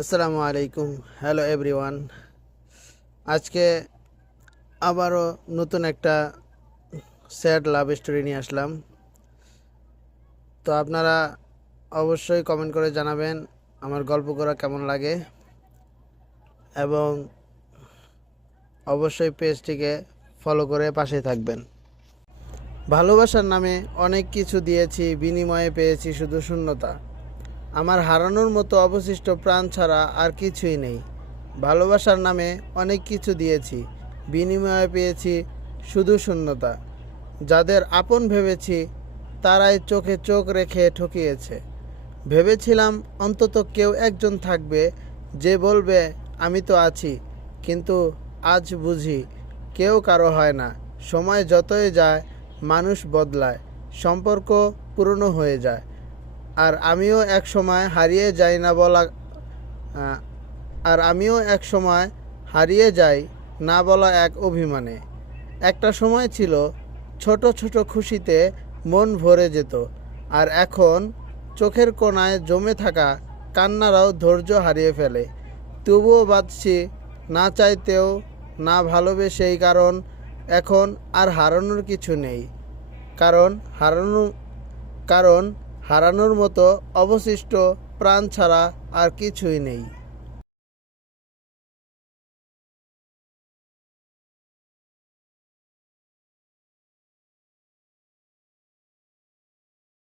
আসসালামু আলাইকুম। Hello everyone আজকে আবারও নতুন একটা স্যাড লাভ স্টোরি নিয়ে আসলাম। তো আপনারা অবশ্যই কমেন্ট করে জানাবেন আমার গল্প করা কেমন লাগে এবং অবশ্যই পেজটিকে ফলো করে পাশে থাকবেন। ভালোবাসার নামে অনেক কিছু দিয়েছি, বিনিময়ে পেয়েছি শুধু শূন্যতা। আমার হারানোর মতো অবশিষ্ট প্রাণ ছাড়া আর কিছুই নেই। ভালোবাসার নামে অনেক কিছু দিয়েছি। বিনিময়ে পেয়েছি শুধু শূন্যতা। যাদের আপন ভেবেছি, তারাই চোখে চোখ রেখে ঠকিয়েছে। ভেবেছিলাম অন্তত কেউ একজন থাকবে যে বলবে, আমি তো আছি, কিন্তু আজ বুঝি কেউ কারও হয় না। সময় যতই যায়, মানুষ বদলায়, সম্পর্ক পুরনো হয়ে যায়। আর আমিও এক সময় হারিয়ে যাই না বলা আর আমিও এক সময় হারিয়ে যাই না বলা এক অভিমানে। একটা সময় ছিল ছোট ছোট খুশিতে মন ভরে যেত, আর এখন চোখের কোণায় জমে থাকা কান্নারাও ধৈর্য হারিয়ে ফেলে। তবুও বাঁচছি, না চাইতেও না ভালোবেসেই, কারণ এখন আর হারানোর কিছু নেই। কারণ হারানো, কারণ হারানোর মতো অবশিষ্ট প্রাণ ছাড়া আর কিছুই নেই।